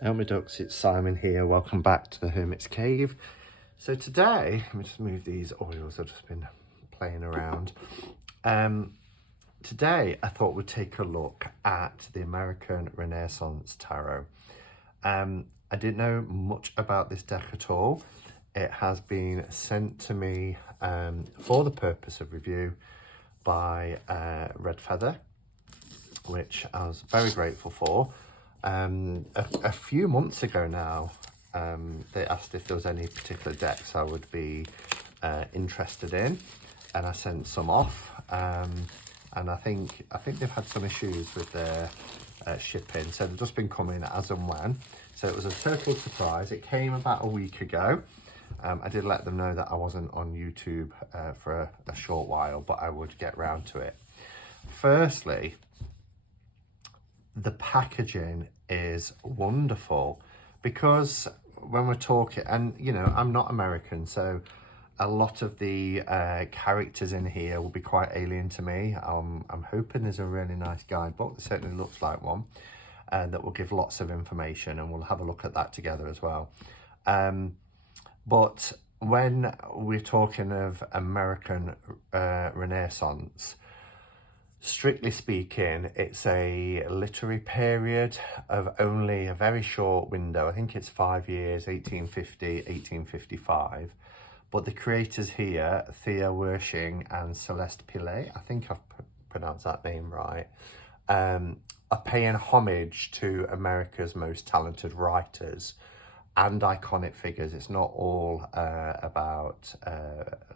Hello my ducks, it's Simon here. Welcome back to the Hermit's Cave. So today, let me just move these oils, I've just been playing around. Today I thought we'd take a look at the American Renaissance Tarot. I didn't know much about this deck at all. It has been sent to me for the purpose of review by Red Feather, which I was very grateful for. A few months ago now, they asked if there was any particular decks I would be interested in, and I sent some off. And I think they've had some issues with their shipping, so they've just been coming as and when. So it was a total surprise. It came about a week ago. I did let them know that I wasn't on YouTube for a short while, but I would get round to it. Firstly, the packaging is wonderful, because when we're talking, and you know, I'm not American, so a lot of the characters in here will be quite alien to me. I'm hoping there's a really nice guidebook. It certainly looks like one, that will give lots of information, and we'll have a look at that together as well. But when we're talking of American Renaissance, strictly speaking, it's a literary period of only a very short window. I think it's 5 years, 1850, 1855. But the creators here, Thea Wershing and Celeste Pillet, I think I've pronounced that name right, are paying homage to America's most talented writers and iconic figures. It's not all about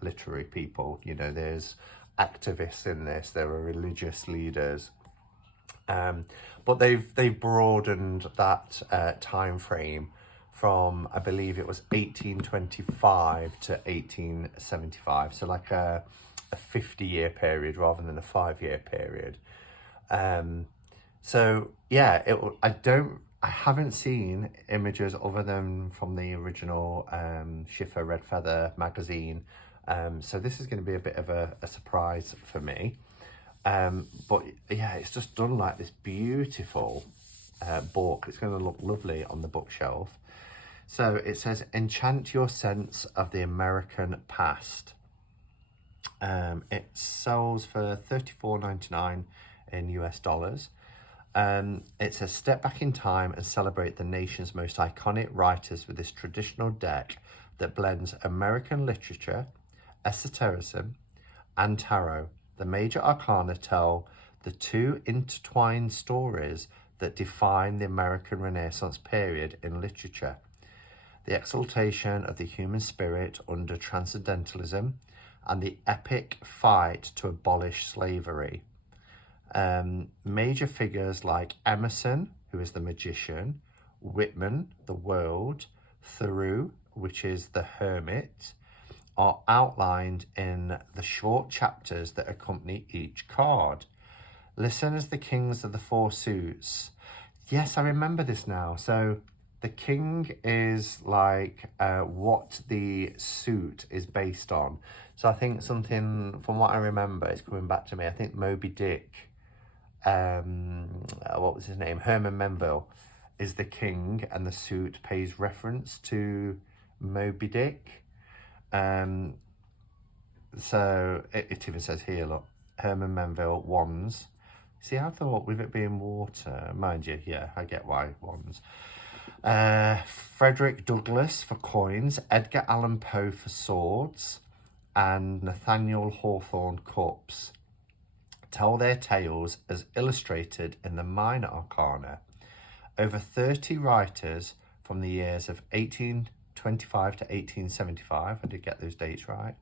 literary people. You know, there's activists in this, there are religious leaders, but they've broadened that time frame from, I believe it was 1825 to 1875, so like a 50-year period rather than a 5-year period. So yeah, I haven't seen images other than from the original Schiffer Red Feather magazine. So this is going to be a bit of a surprise for me. But yeah, it's just done like this beautiful book. It's going to look lovely on the bookshelf. So it says, enchant your sense of the American past. It sells for $34.99 in US dollars. It says, step back in time and celebrate the nation's most iconic writers with this traditional deck that blends American literature, esotericism, and tarot. The major arcana tell the two intertwined stories that define the American Renaissance period in literature. The exaltation of the human spirit under transcendentalism and the epic fight to abolish slavery. Major figures like Emerson, who is the magician, Whitman, the world, Thoreau, which is the hermit, are outlined in the short chapters that accompany each card. Listen as the kings of the four suits. Yes, I remember this now. So the king is like what the suit is based on. So I think something, from what I remember, it's coming back to me. I think Moby Dick, what was his name? Herman Melville is the king, and the suit pays reference to Moby Dick. So it even says here, look, Herman Melville, wands. See, I thought with it being water, mind you, yeah, I get why wands. Frederick Douglass for coins, Edgar Allan Poe for swords, and Nathaniel Hawthorne cups. Tell their tales as illustrated in the minor arcana. Over 30 writers from the years of 1825 to 1875, I did get those dates right,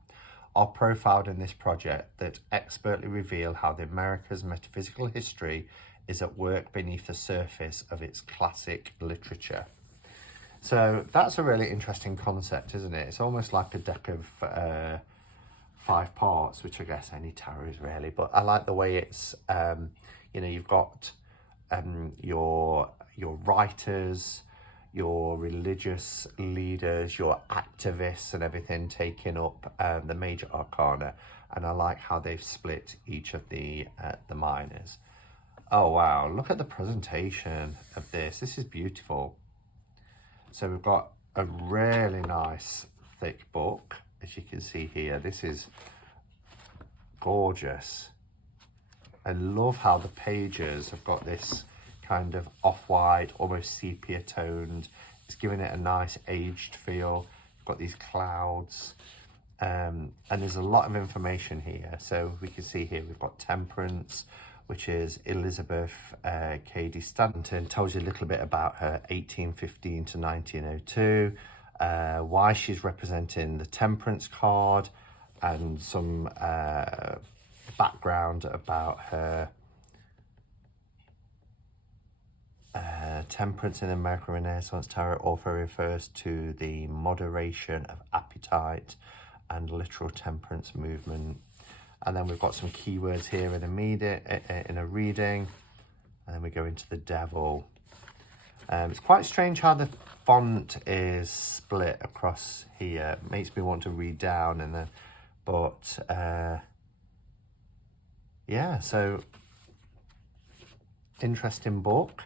are profiled in this project that expertly reveal how the America's metaphysical history is at work beneath the surface of its classic literature. So that's a really interesting concept, isn't it? It's almost like a deck of 5 parts, which I guess any tarot is really, but I like the way it's, you know, you've got your writers, your religious leaders, your activists and everything taking up the major arcana, and I like how they've split each of the minors. Oh wow, look at the presentation of this. This is beautiful. So we've got a really nice thick book, as you can see here. This is gorgeous. I love how the pages have got this kind of off-white, almost sepia toned. It's giving it a nice aged feel. You've got these clouds, and there's a lot of information here. So we can see here we've got Temperance, which is Elizabeth Cady Stanton. Tells you a little bit about her 1815 to 1902, why she's representing the Temperance card, and some background about her Temperance in the American Renaissance Tarot also refers to the moderation of appetite and literal temperance movement. And then we've got some keywords here in a reading, and then we go into the Devil. It's quite strange how the font is split across here. It makes me want to read down, and then, but yeah, so interesting book.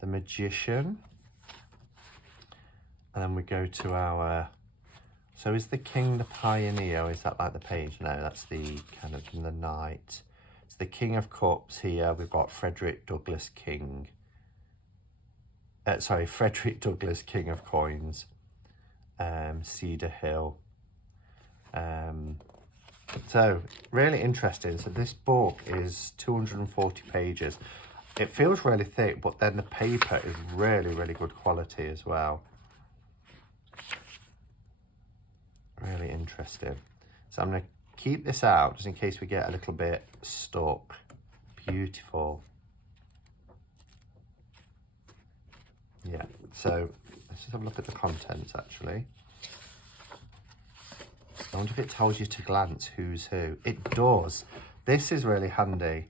The Magician. And then we go to our, so is the King the Pioneer, or is that like the page? No, that's the kind of the Knight. It's the King of Cups here. We've got Frederick Douglass King. Frederick Douglass King of Coins. Cedar Hill. So really interesting. So this book is 240 pages. It feels really thick, but then the paper is really, really good quality as well. Really interesting. So I'm going to keep this out just in case we get a little bit stuck. Beautiful. Yeah, so let's just have a look at the contents actually. I wonder if it tells you to glance who's who. It does. This is really handy.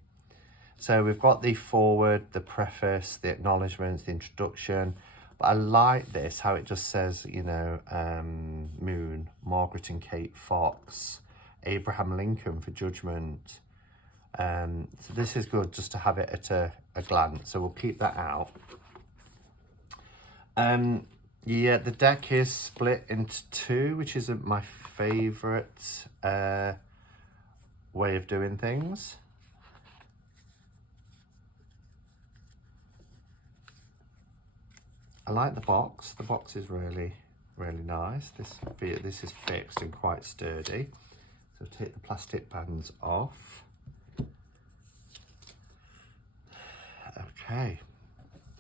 So we've got the foreword, the preface, the acknowledgements, the introduction. But I like this, how it just says, you know, Moon, Margaret and Kate Fox, Abraham Lincoln for judgment. So this is good just to have it at a glance. So we'll keep that out. Yeah, the deck is split into two, which is my favourite way of doing things. I like the box. The box is really, really nice. This is fixed and quite sturdy. So take the plastic bands off. Okay,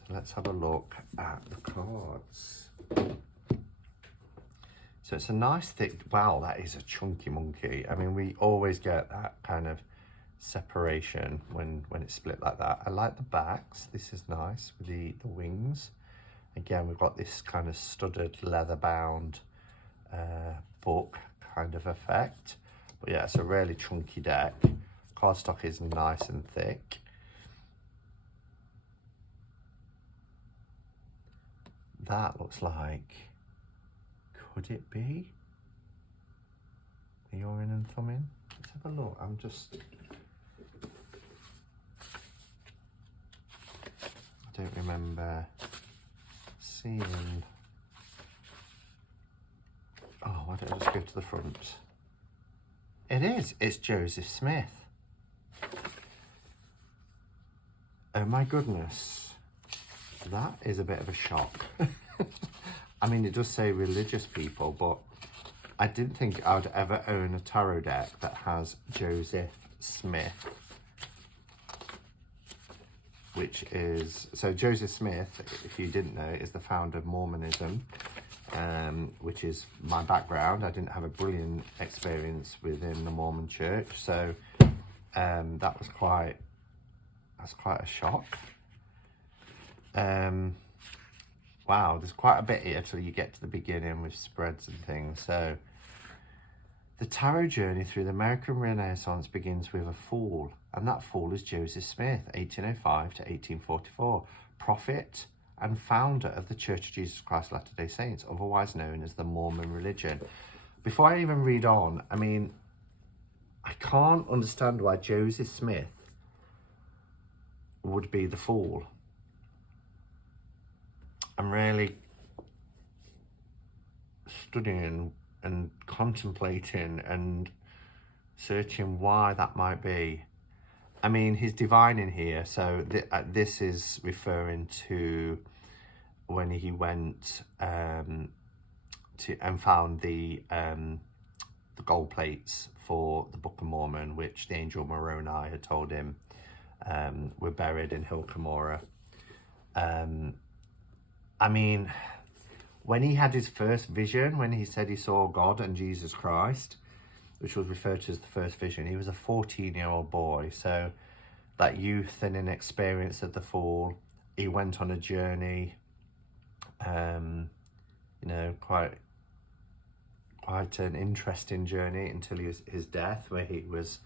so let's have a look at the cards. So it's a nice thick, wow, that is a chunky monkey. I mean, we always get that kind of separation when it's split like that. I like the backs. This is nice with the wings. Again, we've got this kind of studded leather bound book kind of effect. But yeah, it's a really chunky deck. Cardstock is nice and thick. That looks like, could it be the Urim and Thummim? Let's have a look. I'm just, I don't remember seeing. Oh, why don't I just go to the front? It is. It's Joseph Smith. Oh my goodness. That is a bit of a shock. I mean, it does say religious people, but I didn't think I would ever own a tarot deck that has Joseph Smith. Which is, so Joseph Smith, if you didn't know, is the founder of Mormonism, which is my background. I didn't have a brilliant experience within the Mormon church, so that was quite a shock. Wow, there's quite a bit here till you get to the beginning with spreads and things. So the tarot journey through the American Renaissance begins with a fool, and that fool is Joseph Smith, 1805 to 1844, prophet and founder of the Church of Jesus Christ of Latter-day Saints, otherwise known as the Mormon religion. Before I even read on, I mean, I can't understand why Joseph Smith would be the fool. I'm really studying and contemplating and searching why that might be. I mean, he's divining here, so this is referring to when he went to and found the gold plates for the Book of Mormon, which the angel Moroni had told him were buried in Hill Cumorah. I mean, when he had his first vision, when he said he saw God and Jesus Christ, which was referred to as the first vision, he was a 14-year-old boy. So that youth and inexperience of the fall, he went on a journey, you know, quite an interesting journey until his death, where he was,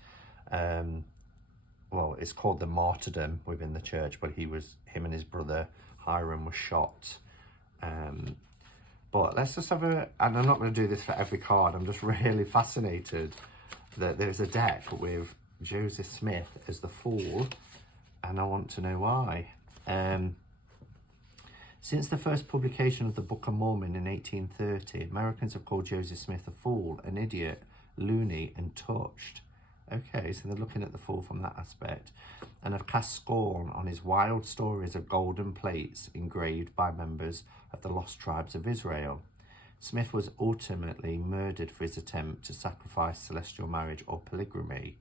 well, it's called the martyrdom within the church, but him and his brother Hiram were shot. But let's just have and I'm not going to do this for every card, I'm just really fascinated that there's a deck with Joseph Smith as the Fool, and I want to know why. Since the first publication of the Book of Mormon in 1830, Americans have called Joseph Smith a fool, an idiot, loony, and touched. Okay, so they're looking at the fool from that aspect, and have cast scorn on his wild stories of golden plates engraved by members of the lost tribes of Israel. Smith was ultimately murdered for his attempt to sacrifice celestial marriage or polygamy,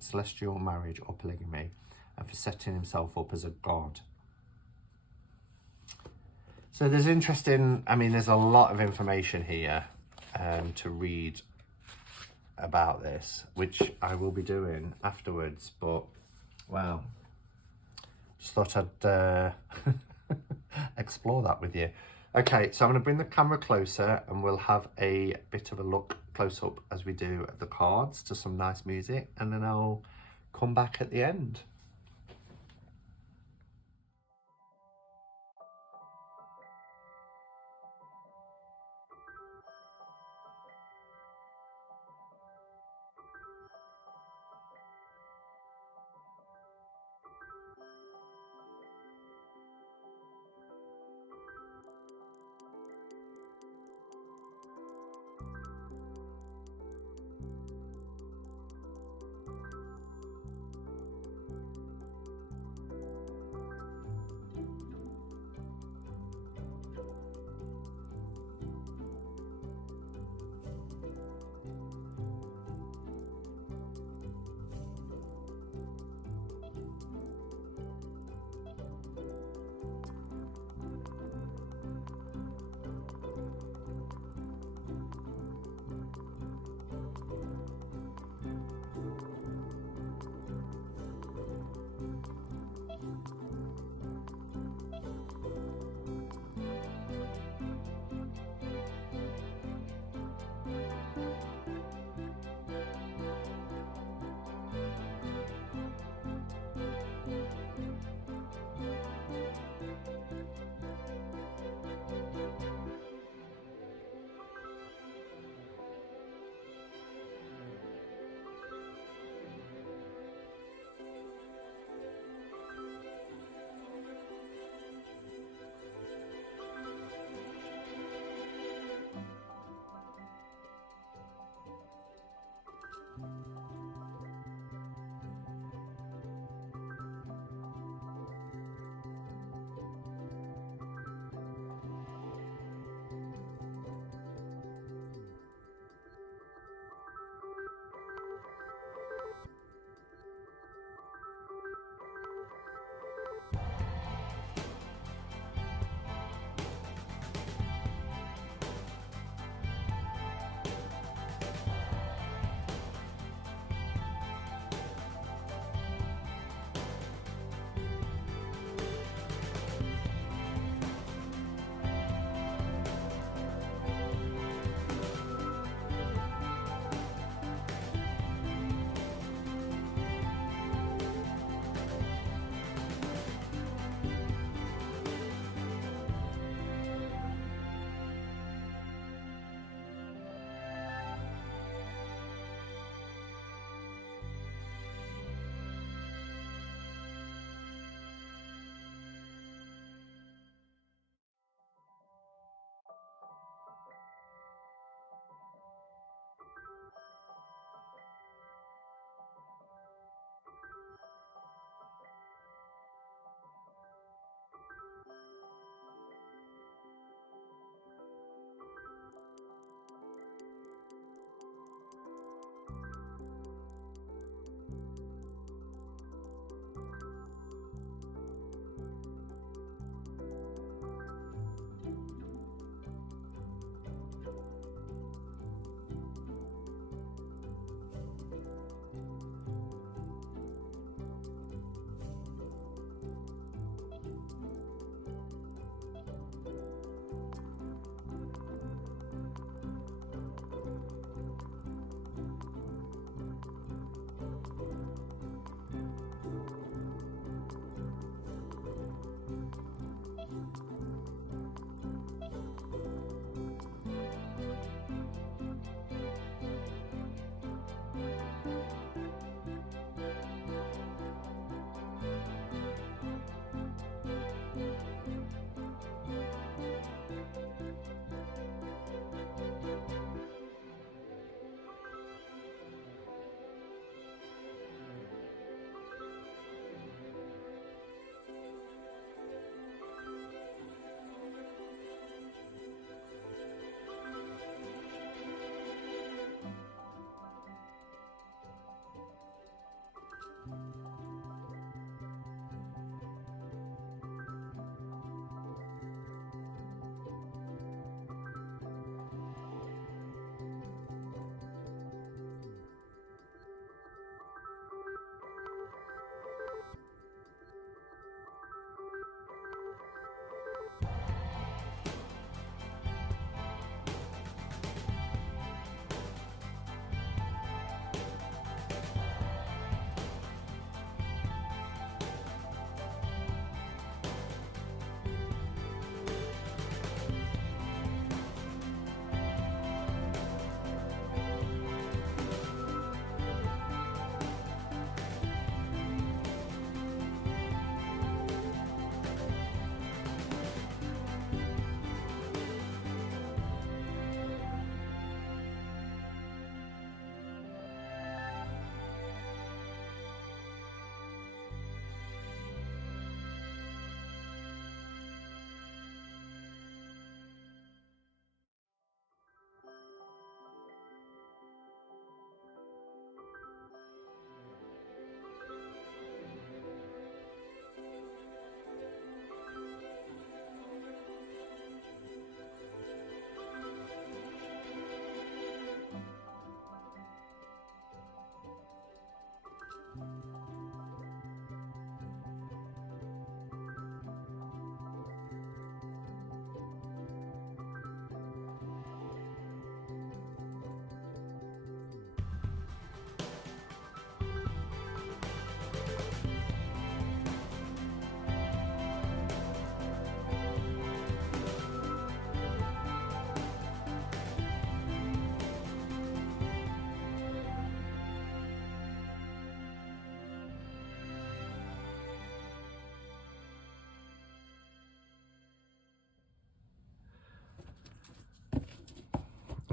celestial marriage or polygamy, and for setting himself up as a god. So there's there's a lot of information here to read about this, which I will be doing afterwards, but wow, just thought I'd explore that with you. Okay, so I'm going to bring the camera closer and we'll have a bit of a look close up as we do at the cards to some nice music, and then I'll come back at the end.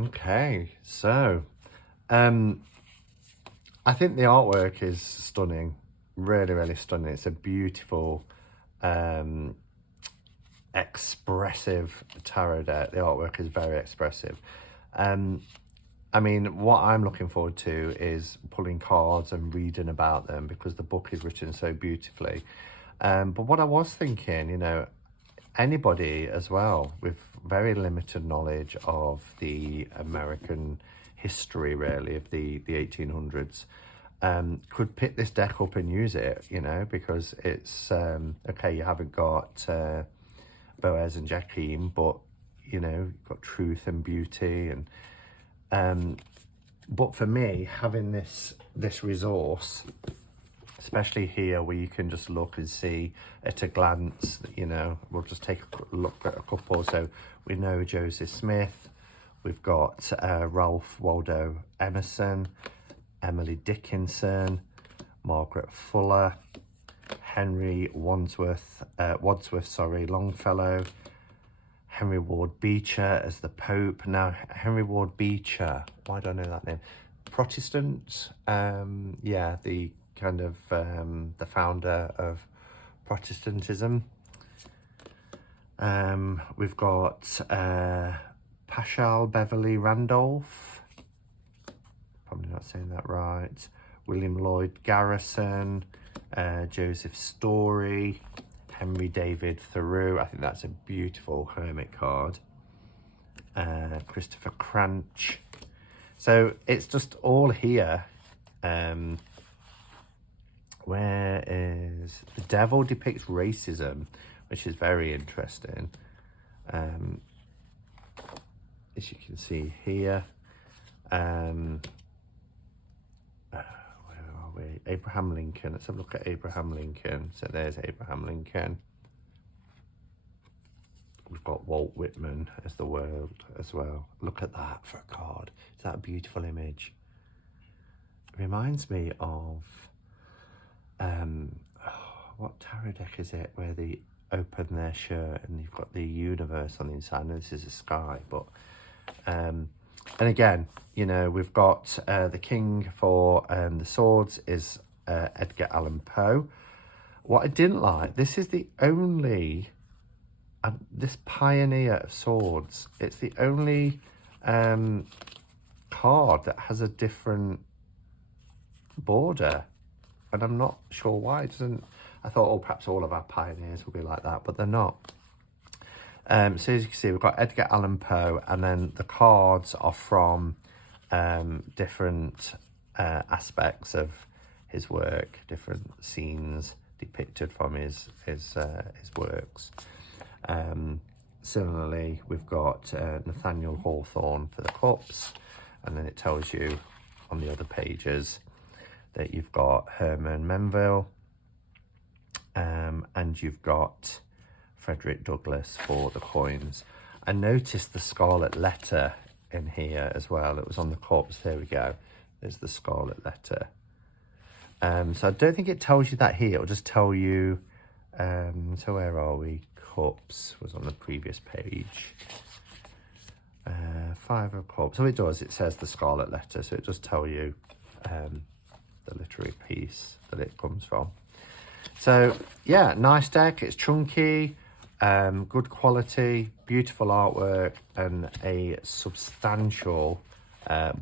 Okay, so I think the artwork is stunning, really, really stunning. It's a beautiful, expressive tarot deck. The artwork is very expressive. I mean, what I'm looking forward to is pulling cards and reading about them because the book is written so beautifully. But what I was thinking, you know, anybody as well with very limited knowledge of the American history, really, of the 1800s, could pick this deck up and use it, you know, because it's, okay, you haven't got Boaz and Jacqueline, but, you know, you've got truth and beauty. And but for me, having this resource, especially here where you can just look and see at a glance, you know, we'll just take a look at a couple. So we know Joseph Smith, we've got Ralph Waldo Emerson, Emily Dickinson, Margaret Fuller, Henry Wadsworth Longfellow, Henry Ward Beecher as the Pope. Now, Henry Ward Beecher, why do I know that name? Protestant, yeah, the kind of the founder of Protestantism. We've got Paschal Beverly Randolph, probably not saying that right, William Lloyd Garrison, Joseph Story, Henry David Thoreau. I think that's a beautiful hermit card. Christopher Cranch. So it's just all here. Where is the devil depicts racism, which is very interesting. As you can see here, where are we? Abraham Lincoln. Let's have a look at Abraham Lincoln. So there's Abraham Lincoln. We've got Walt Whitman as the world as well. Look at that for a card. Is that a beautiful image? It reminds me of what tarot deck is it where they open their shirt and you've got the universe on the inside. I know this is a sky, but and again, you know, we've got the king for the swords is Edgar Allan Poe. What I didn't like, this is the only this pioneer of swords, it's the only card that has a different border, and I'm not sure why it doesn't. I thought, oh, perhaps all of our pioneers will be like that, but they're not. So as you can see, we've got Edgar Allan Poe, and then the cards are from different aspects of his work, different scenes depicted from his works. Similarly, we've got Nathaniel Hawthorne for the cups, and then it tells you on the other pages that you've got Herman Melville, and you've got Frederick Douglass for the coins. I noticed the scarlet letter in here as well. It was on the cups. There we go. There's the scarlet letter. So I don't think it tells you that here. It'll just tell you, so where are we? Cups was on the previous page. Five of Cups. So it does. It says the scarlet letter. So it does tell you the literary piece that it comes from. So yeah, nice deck. It's chunky, good quality, beautiful artwork, and a substantial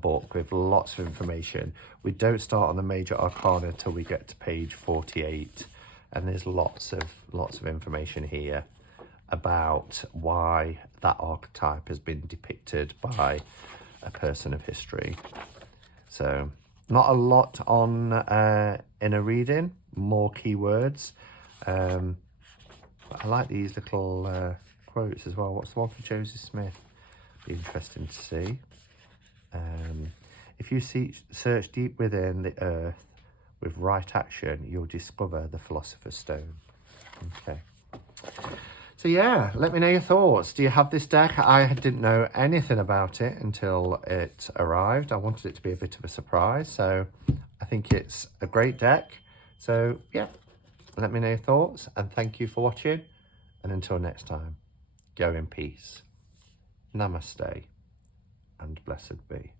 book with lots of information. We don't start on the major arcana till we get to page 48, and there's lots of information here about why that archetype has been depicted by a person of history. So not a lot on in a reading, more keywords. But I like these little quotes as well. What's the one for Joseph Smith? Be interesting to see. If you search deep within the earth with right action, you'll discover the Philosopher's Stone. Okay. So yeah, let me know your thoughts. Do you have this deck? I didn't know anything about it until it arrived. I wanted it to be a bit of a surprise. So I think it's a great deck. So yeah, let me know your thoughts, and thank you for watching. And until next time, go in peace. Namaste. and blessed be.